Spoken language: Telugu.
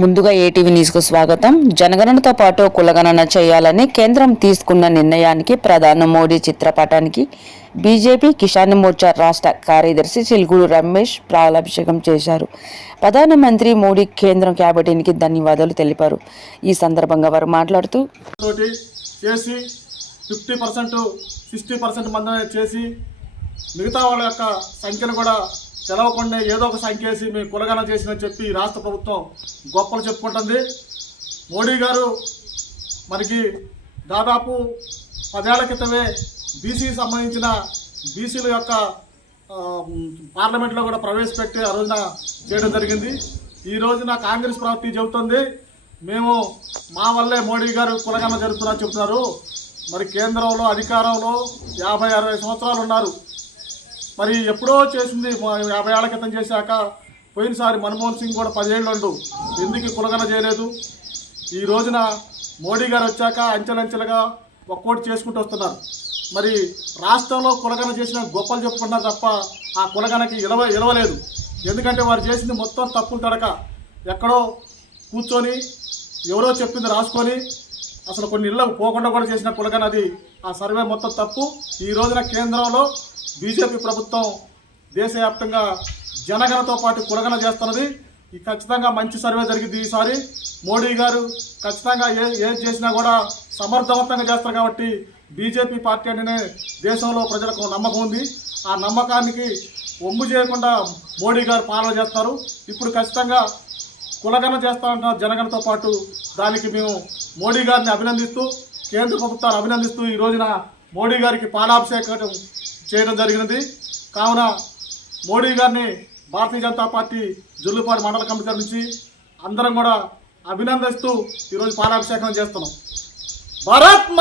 ముందుగా ఏటీవీ న్యూస్కు స్వాగతం. జనగణనతో పాటు కులగణన చేయాలని కేంద్రం తీసుకున్న నిర్ణయానికి ప్రధాని మోడీ చిత్రపటానికి బీజేపీ కిసాన్ మోర్చా రాష్ట్ర కార్యదర్శి చిలుకూరు రమేష్ పాలాభిషేకం చేశారు. ప్రధానమంత్రి మోడీ కేంద్రం క్యాబినెట్కి ధన్యవాదాలు తెలిపారు. ఈ సందర్భంగా వారు మాట్లాడుతూ 50%, 60% మంది చేసి మిగతా వాళ్ళ యొక్క సంఖ్యను కూడా తెలవకుండా ఏదో ఒక సంఖ్య వేసి మేము కులగణన చేసినని చెప్పి రాష్ట్ర ప్రభుత్వం గొప్పలు చెప్పుకుంటుంది. మోడీ గారు మనకి దాదాపు 10 ఏళ్ల క్రితమే బీసీకి సంబంధించిన బీసీల యొక్క పార్లమెంట్లో కూడా ప్రవేశపెట్టి ఆ రోజున చేయడం జరిగింది. ఈ రోజున కాంగ్రెస్ పార్టీ చెబుతుంది మేము మా వల్లే మోడీ గారు కులగణన జరుగుతున్నారని చెబుతున్నారు. మరి కేంద్రంలో అధికారంలో 50-60 సంవత్సరాలు ఉన్నారు. మరి ఎప్పుడో చేసింది 50 ఏళ్ల క్రితం చేశాక పోయినసారి మన్మోహన్ సింగ్ కూడా 10 ఏళ్ళు ఉండు ఎందుకు కులగణన చేయలేదు. ఈ రోజున మోడీ గారు వచ్చాక అంచెలంచెలుగా ఒక్కోటి చేసుకుంటూ వస్తున్నారు. మరి రాష్ట్రంలో కులగణన చేసిన గొప్పలు చెప్పుకున్నారు తప్ప ఆ కులగణనకి ఇలవలేదు. ఎందుకంటే వారు చేసింది మొత్తం తప్పులు తడక ఎక్కడో కూర్చొని ఎవరో చెప్పింది రాసుకొని అసలు కొన్ని ఇళ్ళకు పోకుండా కూడా చేసిన కులగణన అది ఆ సర్వే మొత్తం తప్పు. ఈ రోజున కేంద్రంలో బీజేపీ ప్రభుత్వం దేశవ్యాప్తంగా జనగణనతో పాటు కులగణన చేస్తున్నది. ఈ ఖచ్చితంగా మంచి సర్వే జరిగింది. ఈసారి మోడీ గారు ఖచ్చితంగా ఏది చేసినా కూడా సమర్థవంతంగా చేస్తారు కాబట్టి బీజేపీ పార్టీ అంటేనే దేశంలో ప్రజలకు నమ్మకం ఉంది. ఆ నమ్మకానికి ఒమ్ము చేయకుండా మోడీ గారు పాలన చేస్తారు. ఇప్పుడు ఖచ్చితంగా కులగణన చేస్తామంటున్నారు జనగణనతో పాటు. దానికి మేము మోడీ గారిని అభినందిస్తూ కేంద్ర ప్రభుత్వాన్ని అభినందిస్తూ ఈ రోజున మోడీ గారికి పాలాభిషేకం చేయడం జరిగినది. కావున మోడీ గారిని భారతీయ జనతా పార్టీ జుల్లుపాడు మండల కమిటీ నుంచి అందరం కూడా అభినందిస్తూ ఈరోజు పాలాభిషేకం చేస్తున్నాం. భారత్